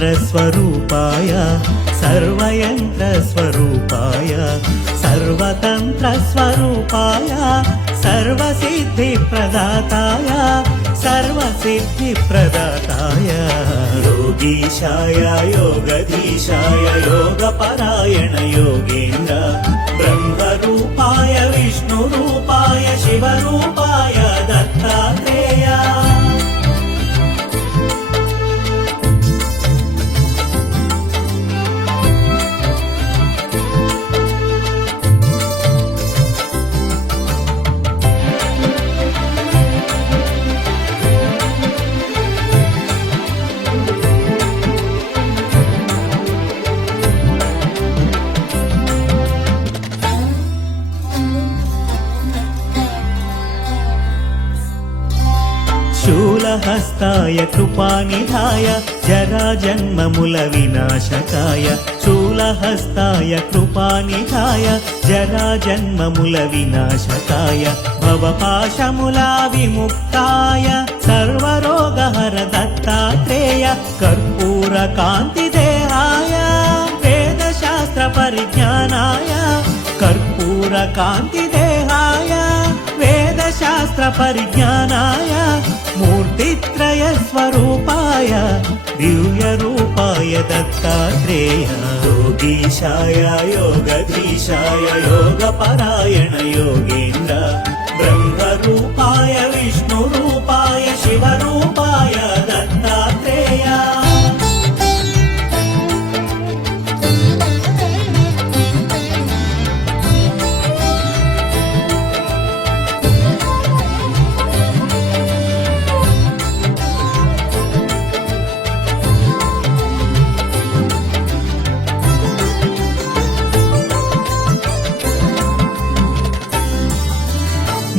सर्वमन्त्रस्वरूपाय सर्वयन्त्रस्वरूपाय सर्वतन्त्रस्वरूपाय सर्वसिद्धिप्रदाताय सर्वसिद्धिप्रदाताय योगीशाय योगधीशाय योगपरायण योगेन्द्र ब्रह्मरूपाय विष्णुरूपाय शिवरूपाय दत्तात्रेय शूलहस्ताय कृपानिधाय जराजन्ममुल विनाशकाय शूलहस्ताय कृपानिधाय जराजन्ममुल विनाशकाय भवपाशमुला विमुक्ताय सर्वरोगहर दत्तात्रेय कर्पूरकान्तिदेहाय वेदशास्त्रपरिज्ञानाय कर्पूरकान्तिदेहाय वेदशास्त्रपरिज्ञानाय मूर्तित्रयस्वरूपाय दिव्यरूपाय दत्तात्रेय योगीशाय योगधीशाय योगपरायण योगेन्द्र ब्रह्मरूपाय विष्णुरूपाय शिवरूपाय दत्तात्रेय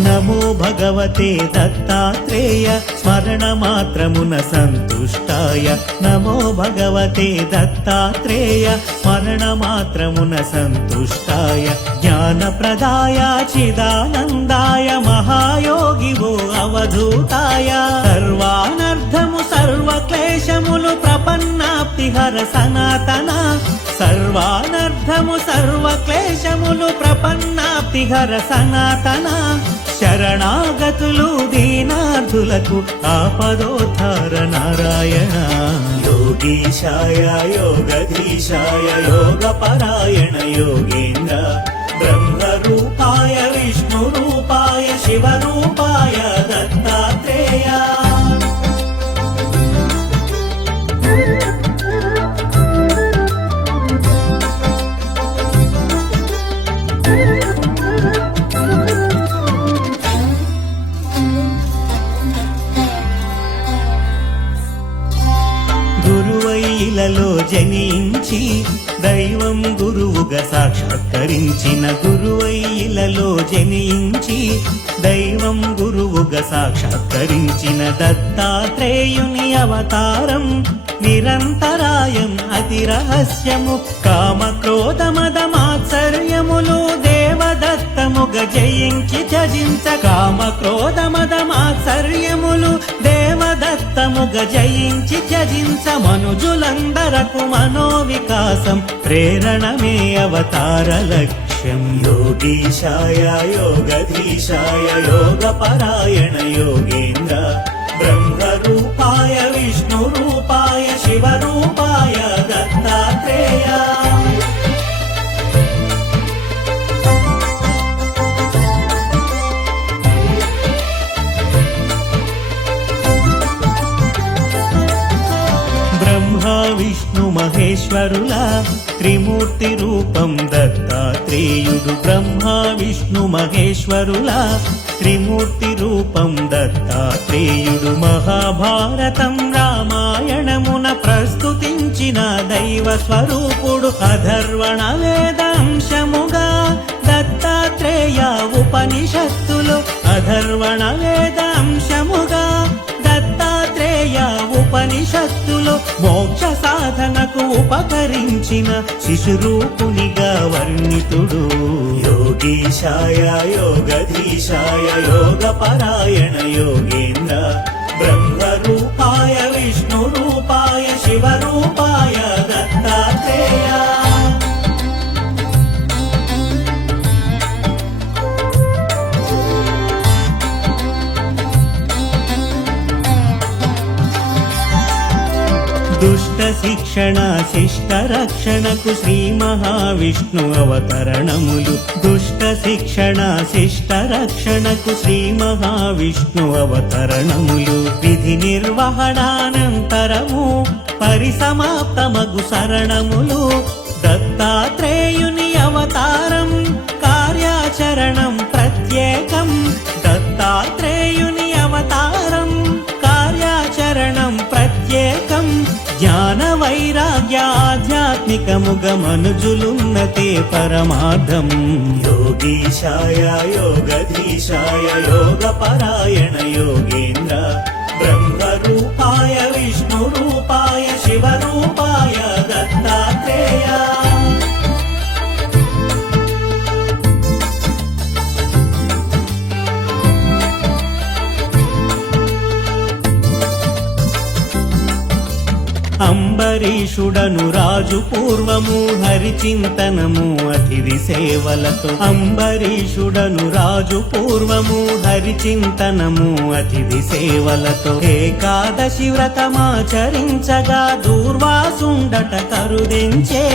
नमो भगवते दत्तात्रेय स्मरणमात्रमुन सन्तुष्टाय नमो भगवते दत्तात्रेय स्मरणमात्रमुन सन्तुष्टाय ज्ञानप्रदाय चिदानन्दाय महायोगिवो अवधूताय सर्वानर्थमु सर्वक्लेशमुलु प्रपन्नाप्तिहर सनातन सर्वानर्थमु सर्वक्लेशमुलु प्रपन्नाप्तिहर सनातन शरणागतुलु दीनार्थुలకు ఆపదోద్ధార నారాయణ योगीशाय योगधीशाय योगपरायण योगेन्द्र ब्रह्मरूपाय विष्णुरूपाय शिवरूपाय दत्तात्रेय గురువైలలో జనించి దైవం గురువుగా సాక్షాత్కరించిన గురువైలలో జనించి దైవం గురువుగా సాక్షాత్కరించిన దత్తాత్రేయుని అవతారం నిరంతరాయం అతి రహస్యము కామక్రోధమదమాత్సర్యములు దేవదత్తముగ జయించి త్యజించ కామక్రోధమదమాత్సర్యములు దేవదత్తముగ జయించి త్యజించ మనుజులందరకు మనోవికాసం ప్రేరణమే అవతార లక్ష్యం योगीशाय योगधीशाय योगपरायण योगेन्द्र ब्रह्मरूपाय विष्णुरूपाय शिवरूपाय दत्तात्रेय ब्रह्मा विष्णु महेश्वरुला त्रिमूर्ति रूपं दत्तात्रेयुडु ब्रह्मा विष्णु महेश्वरुला त्रिमूर्ति रूपं दत्तात्रेयुडु महाभारतं रामायणमुन प्रस्तुतिंచిన దైవ స్వరూపుడు అధర్వణ వేదాంశముగా దత్తాత్రేయ ఉపనిషత్తులు అధర్వణ వేదాంశముగా దత్తాత్రేయ ఉపనిషత్తులు మోక్ష సాధనకు ఉపకరించిన శిశురూపునిగా వర్ణితుడు योगीशाय योगधीशाय योगपरायण योगेन्द्र ब्रह्मरूपाय विष्णुरूपाय शिवरूपाय दत्तात्रेय। దుష్ట శిక్షణ శిష్ట రక్షణకు శ్రీ మహావిష్ణు అవతరణములు। దుష్ట శిక్షణ శిష్ట రక్షణకు శ్రీ మహావిష్ణు అవతరణములు। విధి నిర్వహణానంతరము పరిసమాప్తమగు శరణములు। దత్తాత్రేయుని అవతారం కార్యాచరణం ప్రత్యేకం। దత్తాత్రేయుని అవతారం కార్యాచరణం ప్రత్యేకం। జ్ఞాన వైరాగ్య ఆధ్యాత్మికముగ మనుజులున్నతే పరమార్థం। యోగీశాయ యోగధీశాయ యోగపరాయణ యోగేంద్ర బ్రహ్మరూపాయ విష్ణురూపాయ శివరూపాయ దత్తాత్రేయ। అంబరీషుడను రాజు పూర్వము హరిచింతనము అతిథి సేవలతో। అంబరీషుడను రాజు పూర్వము హరిచింతనము అతిథి సేవలతో। ఏకాదశి వ్రతమాచరించగా దూర్వాసుండట కరుదెంచే।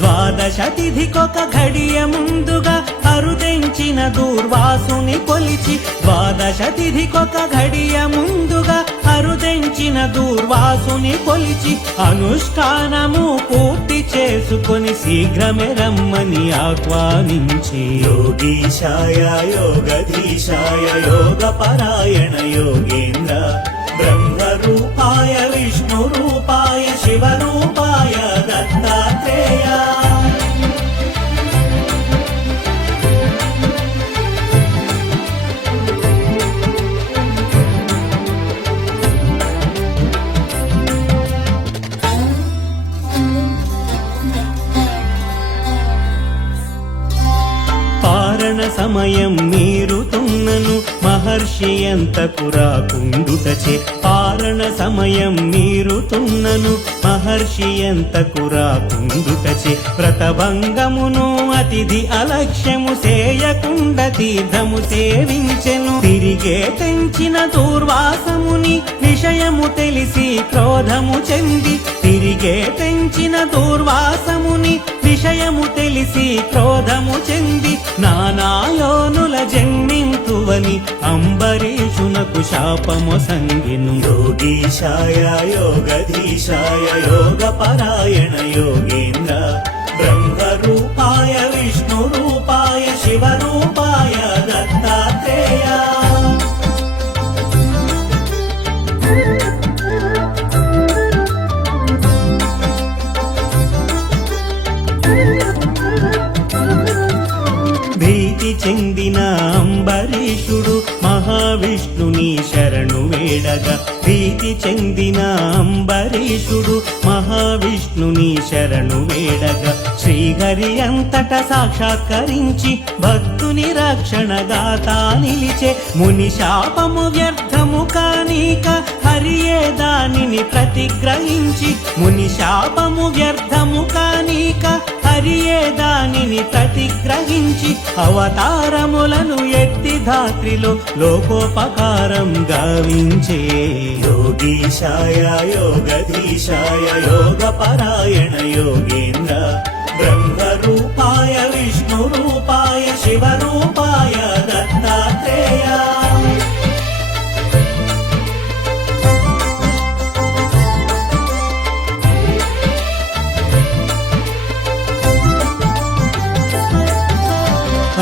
ద్వాదశ తిథికొక ఘడియ ముందుగా అరుదెంచిన దూర్వాసుని కొలిచి। ద్వాదశ తిథికొక ఘడియ ముందుగా అరుదెంచిన దూర్వాసుని కొలిచి। అనుష్ఠానము పూర్తి చేసుకొని శీఘ్రమే రమ్మని ఆహ్వానించి। యోగీశాయ యోగధీశాయ యోగపరాయణ యోగేంద్ర బ్రహ్మరూపాయ విష్ణురూపాయ శివరూపాయ దత్తాత్రేయ। పారణ సమయం మీరుతున్నను మహర్షి ఎంతకు రాకుండుటచే। పారణ సమయం మీరుతున్నను మహర్షి ఎంతకు రాకుండుటచే। వ్రతభంగమును అతిథి అలక్ష్యము సేయకుండ తీర్థము సేవించెను। తిరిగే తెంచిన దూర్వాసముని విషయము తెలిసి క్రోధము చెంది। తిరిగే తెంచిన దూర్వాసముని విషయము తెలిసి క్రోధము చెంది। నానాయోనుల జన్మింతువని అంబరీషునకు శాపము సంగిను। యోగీశాయ యోగధీశాయ యోగపరాయణ యోగేంద్ర బ్రహ్మరూపాయ విష్ణురూపాయ శివరూపాయ దత్తాత్రేయ। భీతి చెందిన అంబరీషుడు మహావిష్ణుని శరణు వేడగా। భీతి చెందిన అంబరీషుడు మహావిష్ణుని శరణు వేడగా। శ్రీహరి అంతట సాక్షాత్కరించి భక్తుని రక్షణగాతా నిలిచే। ముని శాపము వ్యర్థము కానీక హరియే దానిని ప్రతిగ్రహించి। ముని శాపము వ్యర్థము కానీక హరియే దానిని ప్రతిగ్రహించి। అవతారములను ఎత్తి ధాత్రిలో లోకోపకారం గావించే। యోగీశాయ యోగధీశాయ యోగపరాయణ యోగేంద్ర బ్రహ్మరూపాయ విష్ణురూపాయ శివరూపాయ దత్తాత్రేయ।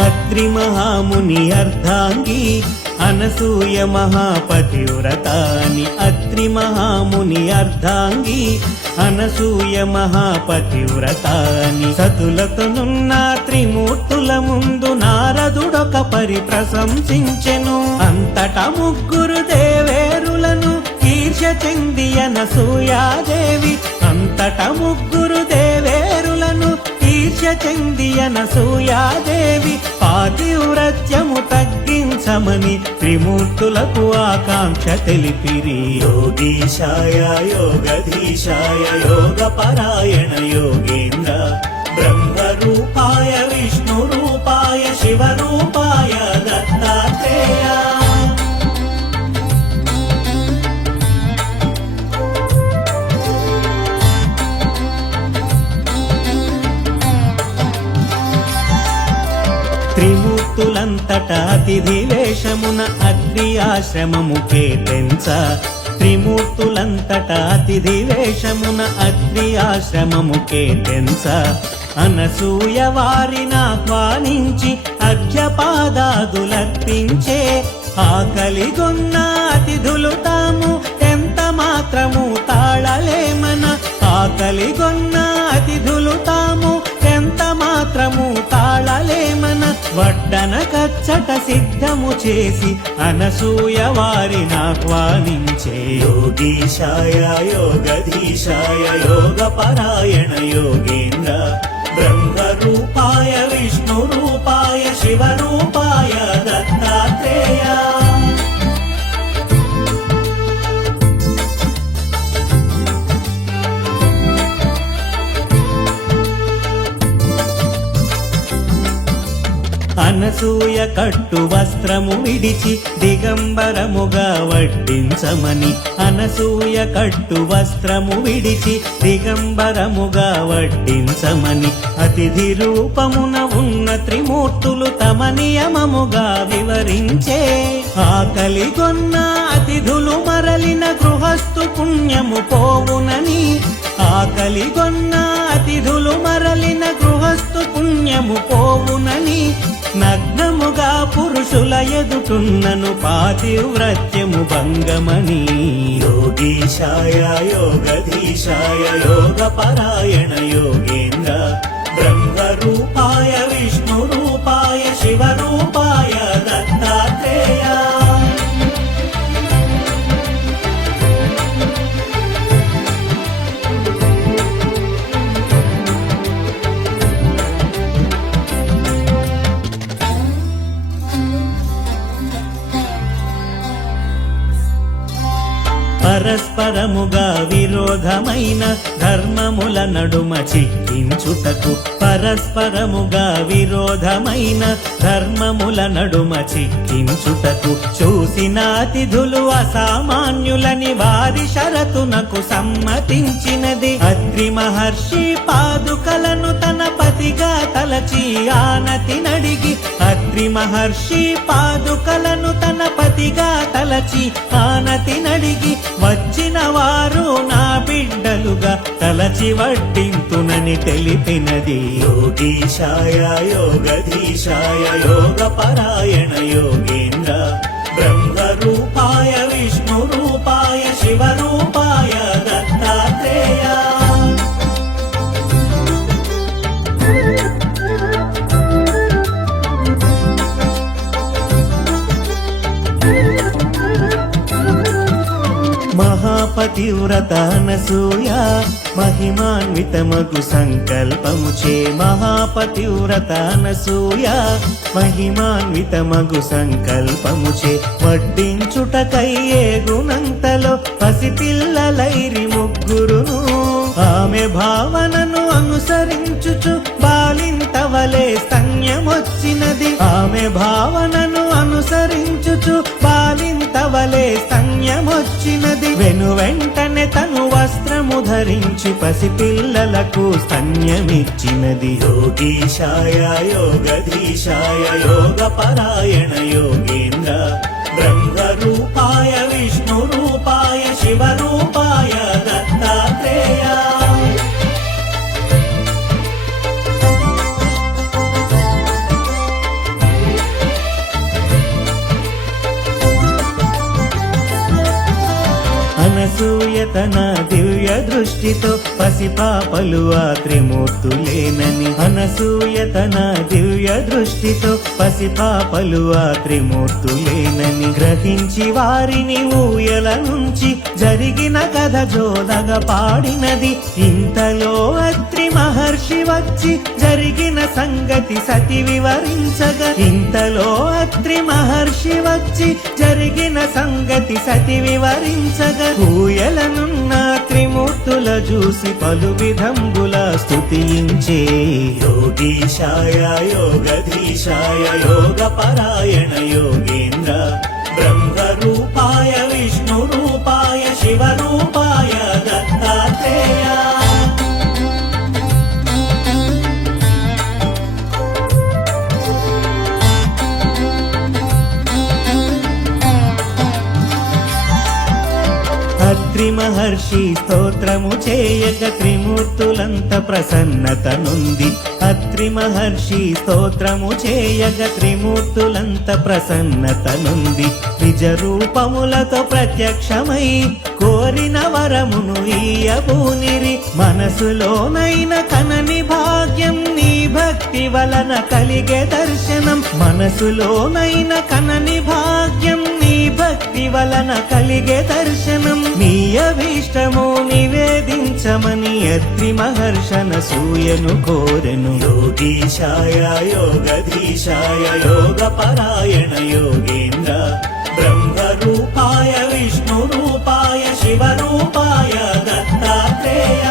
అత్రి మహాముని అర్ధాంగి అనసూయ మహాపతివ్రతాని। అత్రి మహాముని అర్ధాంగి అనసూయ మహాపతివ్రతాని। సతులతోనున్న త్రిమూర్తుల ముందు నారదుడొక పరి ప్రశంసించెను। అంతటా ముగ్గురు దేవేరులను ఈర్ష్య చెంది అనసూయాదేవి। అంతటా ముగ్గురు దేవేరులను ఈర్ష్య చెంది అనసూయాదేవి। పాతివ్రత్యము తగ్గించమని త్రిమూర్తులకు ఆకాంక్ష తెలిపిరి. యోగీశాయ యోగధీశాయ యోగపరాయణ యోగేంద్ర బ్రహ్మరూపాయ విష్ణురూపాయ శివరూపాయ దత్తాత్రేయ. త్రిమూర్తులంతట అతిథి వేషమున అగ్ని ఆశ్రమము కేటెంచ. త్రిమూర్తులంతట అతిథి వేషమున అగ్ని ఆశ్రమము కేటెంచ. అనసూయ వారినాహ్వానించి అర్ఘ్యపాదాదులర్పించే. ఆకలిగొన్న అతిథులు తాము ఎంత మాత్రము తాళలేమన. ఆకలిగొన్న అతిథులు తాము ఎంత మాత్రము తాళలేమన. వడ్డన కచ్చట సిద్ధము చేసి అనసూయ వారినాహ్వానించే. యోగీశాయ యోగధీశాయ యోగపరాయణ యోగేంద్ర బ్రహ్మరూపాయ విష్ణురూపాయ శివరూపాయ దత్తాత్రేయ. అనసూయ కట్టు వస్త్రము విడిచి దిగంబరముగా వడ్డించమని. అనసూయ కట్టు వస్త్రము విడిచి దిగంబరముగా వడ్డించమని. అతిథి రూపమున ఉన్న త్రిమూర్తులు తమ నియమముగా వివరించే. ఆకలిగొన్న అతిథులు మరలిన గృహస్థు పుణ్యము పోవునని. ఆకలిగొన్న అతిథులు మరలిన గృహస్థు పుణ్యము పోవునని. నగ్నముగా పురుషుల ఎదుటున్నను పాతివ్రత్యము భంగమని. యోగీశాయ యోగధీశాయ యోగపరాయణ యోగేంద్ర బ్రహ్మరూపాయ విష్ణురూపాయ శివరూపాయ దత్తాత్రేయ. పరస్పరముగా విరోధమైన ధర్మముల నడుమ చిక్కించుటకు. పరస్పరముగా విరోధమైన ధర్మముల నడుమ చిక్కించుటకు. చూసిన అతిథులు అసామాన్యులని వారి షరతునకు సమ్మతించినది. అత్రి మహర్షి పాదుకలను తన పతిగా తలచి ఆనతి నడిగి. అత్రి మహర్షి పాదుకలను తన పతిగా తలచి ఆనతి నడిగి. వచ్చిన వారు నా బిడ్డలుగా తలచి వడ్డింతునని తెలిపినది. యోగీశాయ యోగధీశాయ యోగపరాయణ యోగేంద్ర బ్రహ్మరూపాయ విష్ణురూపాయ శివరూపాయ దత్తాత్రేయ. మహాపతివ్రత అనసూయ మహిమాన్వితమగు సంకల్పముచే. మహాపతివ్రత అనసూయ మహిమాన్వితమగు సంకల్పముచే. వడ్డించుటకై ఏగునంతలో పసిపిల్లలైరి ముగ్గురును. ఆమె భావనను అనుసరించుచు బాలింతవలే స్తన్యమొచ్చినది. ఆమె భావనను అనుసరించుచు బాలింతవలే స్తన్యమొచ్చినది. వెను వెంటనే తను వస్త్రము ధరించి పసిపిల్లలకు స్తన్యమిచ్చినది. యోగీశాయ యోగధీశాయ యోగపరాయణ యోగేంద్ర బ్రహ్మరూపాయ విష్ణురూపాయ శివరూపాయ దత్తాత్రేయ. అనసూయ తన దివ్య దృష్టితో పసిపాపలు ఆ త్రిమూర్తులేనని. అనసూయ తన దివ్య దివ్య దృష్టితో పసిపాపలు ఆ త్రిమూర్తులేనని గ్రహించి వారిని ఊయల నుంచి జరిగిన కథ జోలగా పాడినది. ఇంతలో అత్రి మహర్షి వచ్చి జరిగిన సంగతి సతి వివరించగా, ఇంతలో అత్రి మహర్షి వచ్చి జరిగిన సంగతి సతి వివరించగా, ఊయలనున్న త్రిమూర్తుల చూసి పలు విధంబుల స్తుతించే. యోగీశాయ యోగధీశాయ యోగపరాయణ యోగేంద్ర బ్రహ్మరూపాయ విష్ణురూపాయ శివరూపాయ దత్తాత్రేయ. అత్రి మహర్షి స్తోత్రము చేయక త్రిమూర్తులంత ప్రసన్నత నుండి. అత్రి మహర్షి స్తోత్రము చేయక త్రిమూర్తులంత ప్రసన్నత నుండి. నిజ రూపములతో ప్రత్యక్షమై కోరిన వరమును ఇయ్యబూనిరి. మనసులోనైన కనని భాగ్యం నీ భక్తి వలన కలిగే దర్శనం. మనసులోనైన కనని భాగ్యం నీ భక్తి వలన కలిగే దర్శనం. నీ అభీష్టము నివేదించమని అత్రి మహర్షన సూయను కోరెను. యోగీశాయ యోగధీశాయ యోగపరాయణ యోగేంద్ర బ్రహ్మరూపాయ విష్ణురూపాయ శివరూపాయ దత్తాత్రేయ.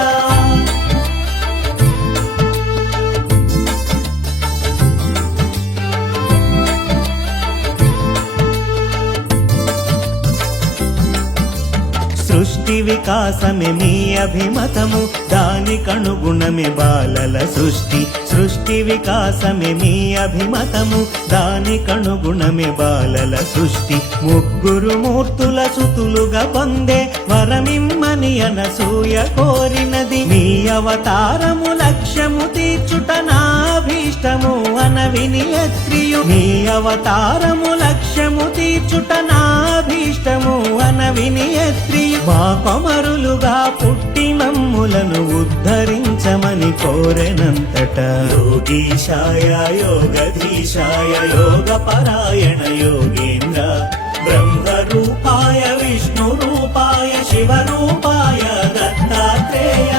సృష్టి వికాసమే మీ అభిమతము, దానికనుగుణమే బాలల సృష్టి. సృష్టి వికాసమే మీ అభిమతము, దానికనుగుణమే బాలల సృష్టి. ముగ్గురు మూర్తుల సుతులుగా పొందే వరమిమ్మని అనసూయ కోరినది. మీ అవతారము లక్ష్యము తీర్చుట నాభీష్టము అనవిని అత్రియు. మీ అవతారము లక్ష్యము తీర్చుట నాభీష్టము అనవిని అత్రియు. మా కొమరులుగా పుట్టి మమ్ములను ఉద్ధరించమని కోరెనంతట. యోగీశాయ యోగధీశాయ యోగపరాయణ యోగేంద్ర బ్రహ్మరూపాయ విష్ణురూపాయ శివరూపాయ దత్తాత్రేయ.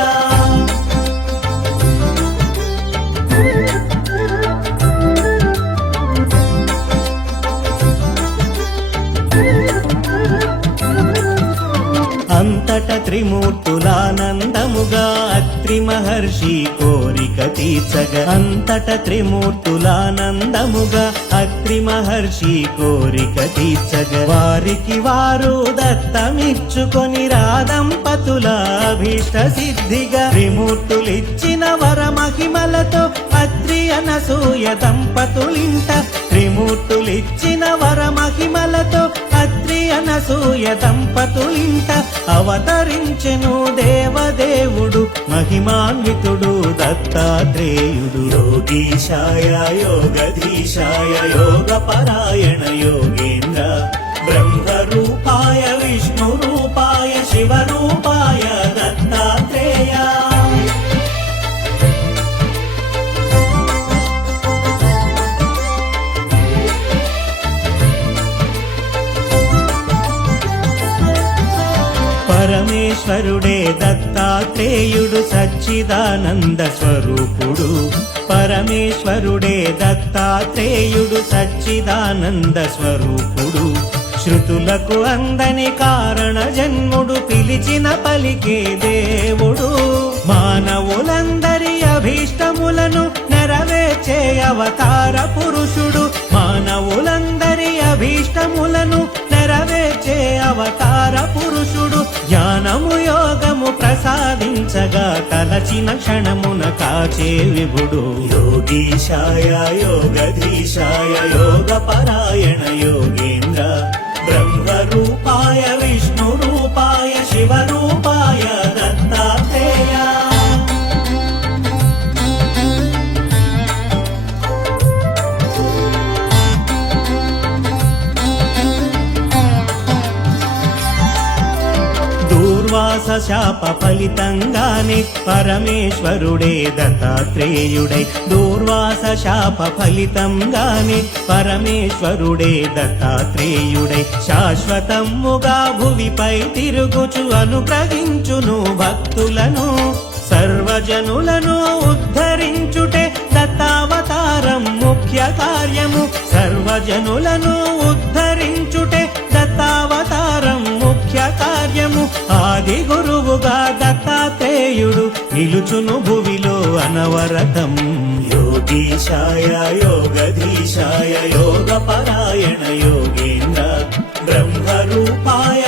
అంతట త్రిమూర్తులానందముగా అత్రి మహర్షి కోరిక తీర్చగా. అంతట త్రిమూర్తులానందముగా అత్రి మహర్షి కోరిక తీర్చగా. వారికి వారు దత్తమిచ్చుకొని రాదంపతుల అభీష్ట సిద్ధిగా. త్రిమూర్తులిచ్చిన వర మహిమలతో అత్రి అనసూయ దంపతులింట. త్రిమూర్తులిచ్చిన వర మహిమలతో అత్రి అనసూయ దంపతులింట అవతరించెను దేవదేవుడు మహిమాన్వితుడు దత్తాత్రేయుడు. యోగీశాయ యోగధీశాయ యోగపరాయణ యోగేంద్ర బ్రహ్మరూపాయ విష్ణురూపాయ శివరూపాయ దత్తాత్రేయ. పరమేశ్వరుడే దత్తాత్రేయుడు సచ్చిదానంద స్వరూపుడు. పరమేశ్వరుడే దత్తాత్రేయుడు సచ్చిదానంద స్వరూపుడు. శృతులకు అందని కారణ జన్ముడు పిలిచిన పలికే దేవుడు. మానవులందరి అభీష్టములను నెరవేర్చే అవతార పురుషుడు. మానవులందరి అభీష్టములను నెరవేర్చే అవతార పురుషుడు. జ్ఞానము యోగము ప్రసాదించగా తలచిన క్షణమున కాచే విభుడు. యోగీశాయ యోగధీశాయ యోగపరాయణ యోగేంద్ర బ్రహ్మరూపాయ విష్ణురూపాయ శివరూపాయ దత్తాత్రేయ. దూర్వాస శాప ఫలితంగానే పరమేశ్వరుడే దత్తాత్రేయుడై దూర్వాస శాప ఫలితంగానే పరమేశ్వరుడే దత్తాత్రేయుడై శాశ్వతముగా భువిపై తిరుగుచు అనుగ్రహించును భక్తులను సర్వజనులను ఉద్ధరించుటే దత్తావతారం ముఖ్య కార్యము సర్వజనులను ఉద్ధరించుటే దత్తావతారం ముఖ్య కార్యము ఆది గురువుగా దత్తాత్రేయుడు నిలుచును భువిలో అనవరతం योगीशाय योगधीशाय योगपरायण योगेन्द्र ब्रह्मरूपाय